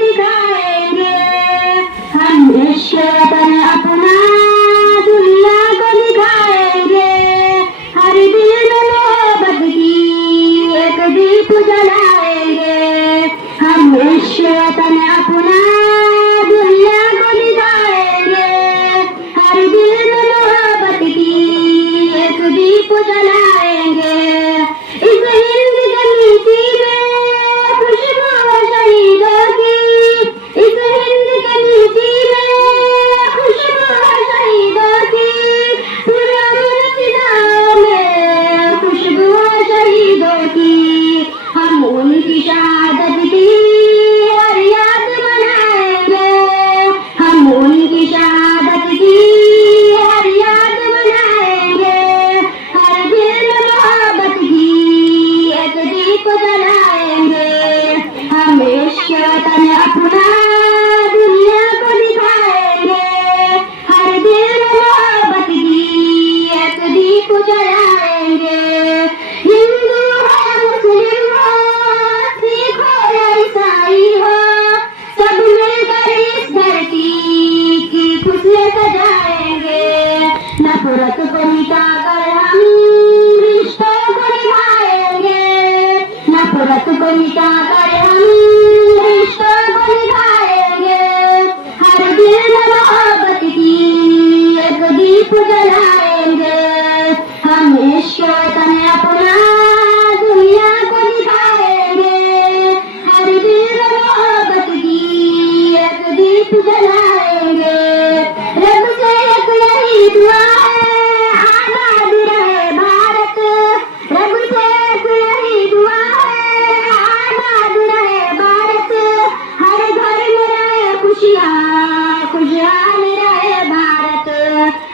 दिखाएंगे, हम विश्व तन अपना दुनिया को दिखाएंगे। हर दिल में मोहब्बत की एक दीप जलाएंगे, हम विश्व तन अपना दुनिया को दिखाएंगे। हर दिल में मोहब्बत की एक दीप जलाएंगे। इस हिंद के मिट्टी में खुशबू है शहीदों की, इस हिंद के मिट्टी में खुशबू है शहीदों की, पूरे अमर फिजाओं में खुशबू है शहीदों की। हम उनकी शहादत की हर याद मनाएंगे, हम उनकी शहादत की हर याद मनाएंगे। हर दिल में मोहब्बत की एक दीप जलाएंगे, हम इश्क तन अपना दुनिया को दिखाएंगे। हर दिल में मोहब्बत की एक दीप जलाएंगे। हिंदू हो मुस्लिम हो, सिख हो या ईसाई हो, सब मिलकर इस धरती की खुशियाँ सजाएंगे। नफरत को मिटाकर हम रिश्तों को निभाएंगे, नफरत को मिटाकर हम रिश्तों को निभाएंगे। हर दिल में मोहब्बत की एक दीप जलाएंगे, हम इश्क तन अपना दुनिया को दिखाएंगे। हर दिल में मोहब्बत की एक दीप जलाएंगे। रब से एक यही दुआ है, आजाद रहे भारत। रब से एक यही दुआ है, आजाद रहे भारत। हर घर में रहे खुशियाँ, खुशहाल रहे भारत।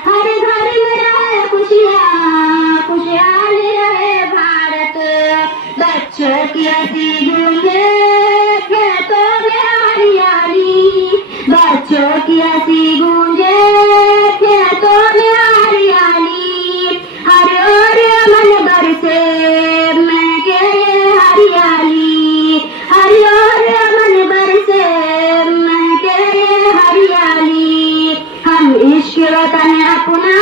हर घर में रहे खुशियाँ, खुशहाल रहे भारत। बच्चों की हंसी गूंजे खेतों में हरियाली, बच्चों की हंसी गूंजे खेतों में हरियाली। हर ओर मन बरसे महके हरियाली, हर ओर मन बरसे महके हरियाली। हम इश्क वतन अपना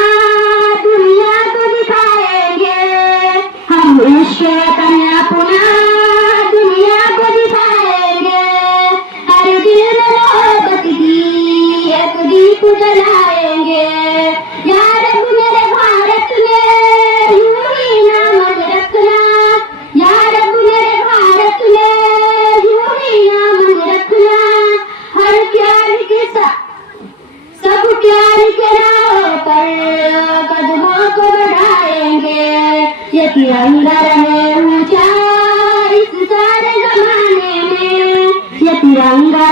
दुनिया को दिखाएंगे, हम इश्क वतन अपना दुनिया को दिखाएंगे। हर दिल में मोहब्बत की एक दीप जलाएंगे। या रब मेरे भारत में यूं ही नाम रखना, या रब मेरे भारत में यूं ही नाम रखना। हर प्यार के साथ सब प्यार के राहों पर कदमों को बढ़ाएंगे। ये तिरंगा रहे ऊंचा इस सारे जमाने में, ये तिरंगा